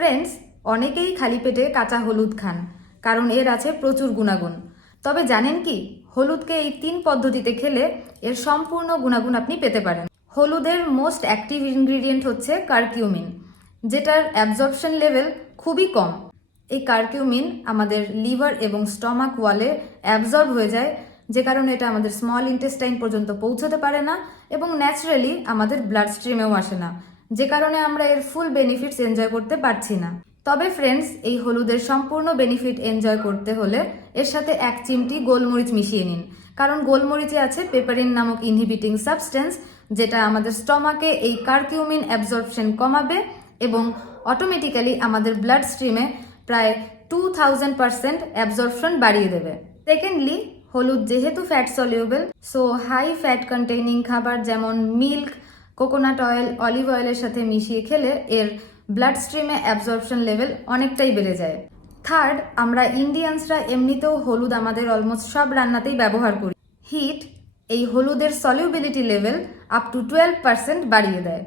Friends অনেকেই খালি পেটে কাঁচা হলুদ খান, কারণ এর আছে প্রচুর গুণাগুণ। তবে জানেন কি, হলুদকে এই তিন পদ্ধতিতে খেলে এর সম্পূর্ণ গুণাগুণ আপনি পেতে পারেন। হলুদের মোস্ট অ্যাক্টিভ ইনগ্রিডিয়েন্ট হচ্ছে কার্কিউমিন যেটার অ্যাবজর্পশন লেভেল খুবই কম। এই কার্কিউমিন আমাদের লিভার এবং স্টমাক ওয়ালে অ্যাবজর্ব হয়ে যায়, যে কারণে এটা আমাদের স্মল ইন্টেস্টাইন পর্যন্ত পৌঁছতে পারে না এবং ন্যাচারালি আমাদের ব্লাড স্ট্রিমেও আসে না। যে কারণে আমরা এর ফুল বেনিফিটস এনজয় করতে পারছি না। তবে ফ্রেন্ডস এই হলুদের সম্পূর্ণ বেনিফিট এনজয় করতে হলে এর সাথে এক চিমটি গোলমরিচ মিশিয়ে নিন। কারণ গোলমরিচে আছে পেপারিন নামক ইনহিবিটিং সাবস্টেন্স যেটা আমাদের স্টমাকে এই কার্কিউমিন অ্যাবজর্পশন কমাবে এবং অটোমেটিক্যালি আমাদের ব্লাড স্ট্রিমে প্রায় টু থাউজেন্ড পার্সেন্ট অ্যাবজর্পশন বাড়িয়ে দেবে। সেকেন্ডলি হলুদ যেহেতু fat soluble so high fat containing খাবার যেমন মিল্ক কোকোনাট অয়েল, অলিভ অয়েলের সাথে মিশিয়ে খেলে এর ব্লাড স্ট্রিমে অ্যাবজর্পশন লেভেল অনেকটাই বেড়ে যায়। থার্ড আমরা ইন্ডিয়ানসরা এমনিতেও হলুদ আমাদের অলমোস্ট সব রান্নাতেই ব্যবহার করি। হিট এই হলুদের solubility level up to twelve percent বাড়িয়ে দেয়।